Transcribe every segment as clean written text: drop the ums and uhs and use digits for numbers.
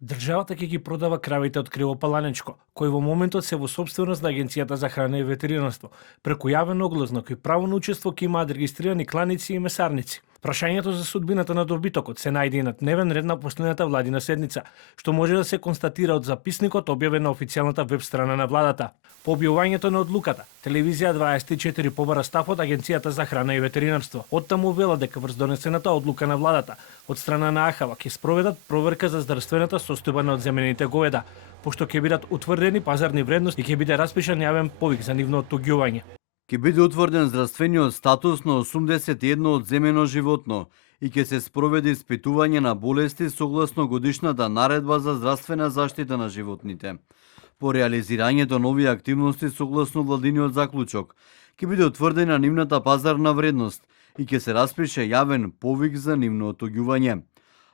Државата ќе ги продава кравите од Кривопаланичко, кои во моментот се во сопственост на Агенцијата за храна и ветеринарство, преку јавен оглас на кој право на учество ќе имаат регистрирани кланици и месарници. Прашањето за судбината на добитокот се најде и на дневен ред на последната владина седница, што може да се констатира од записникот објавен на официјалната веб страна на владата. По објавувањето на одлуката, Телевизија 24 побара став од Агенцијата за храна и ветеринарство. Оттаму вела дека врз донесената одлука на владата од страна на АХАВА ќе спроведат проверка за здравствената состојба на одземените говеда, пошто ќе бидат утврдени пазарни вредности и ќе биде распишан јавен повик за нивно оттуѓување. Ќе биде утврден здравствениот статус на 81 одземено животно и ќе се спроведе испитување на болести согласно годишната наредба за здравствена заштита на животните. По реализирањето нови активности согласно владиниот заклучок, ќе биде утврдена нивната пазарна вредност и ќе се распише јавен повик за нивно оттуѓување.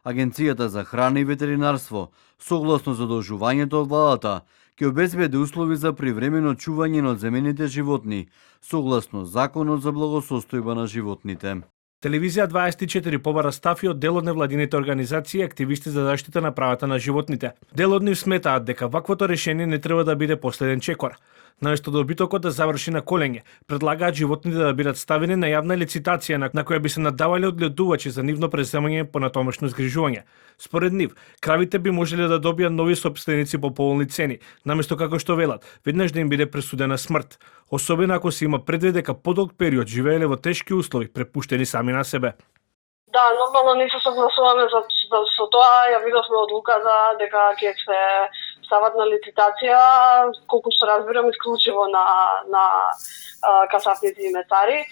Агенцијата за храна и ветеринарство, согласно задолжувањето од владата, ќе обезбеди услови за привремено чување на одземените животни, согласно Законот за благосостојба на животните. Телевизија 24 побара став и од дел од невладините организации и активисти за заштита на правата на животните. Дел од нив сметаат дека ваквото решение не треба да биде последен чекор. Наместо добитокот да заврши на колење, предлагаат животните да бидат ставени на јавна лицитација на која би се надавале одгледувачи за нивно преземање по натомашно згрижување. Според нив, кравите би можеле да добијат нови собственици по поволни цени, наместо како што велат, веднаш да им биде пресудена смрт, особено ако се има предвид дека подолг период живееле во тешки услови, препуштени сами на себе. Да, нормално не се согласуваме со тоа, ја видовме одлуката дека ќе се стават на лицитација, колку што разбирам, исклучиво на касапници и месари.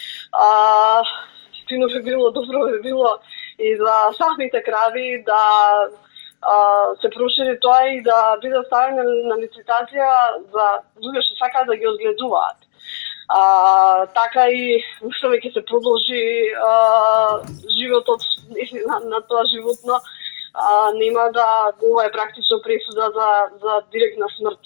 Фино би било, добро би било и за самите крави да се прошири тоа и да бидат ставени на лицитација за луѓе што сакаат да ги одгледуваат. Така и мислам ќе се продолжи животот на тоа животно, нема да ова е практично пресуда за директна смрт.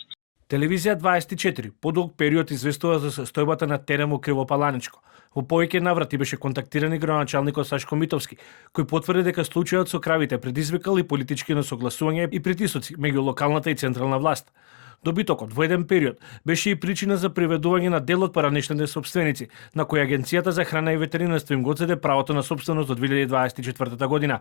Телевизија 24 подолг период известува за состојбата на терен во Кривопаланичко. Во повеќе наврати беше контактиран и градоначалникот Сашко Митовски, кој потврди дека случајот со кравите предизвикал и политички несогласување и притисоци меѓу локалната и централна власт. Добитокот во еден период беше и причина за приведување на дел од поранешните сопственици, на кои Агенцијата за храна и ветеринарство им го одзеде правото на сопственост до 2024 година.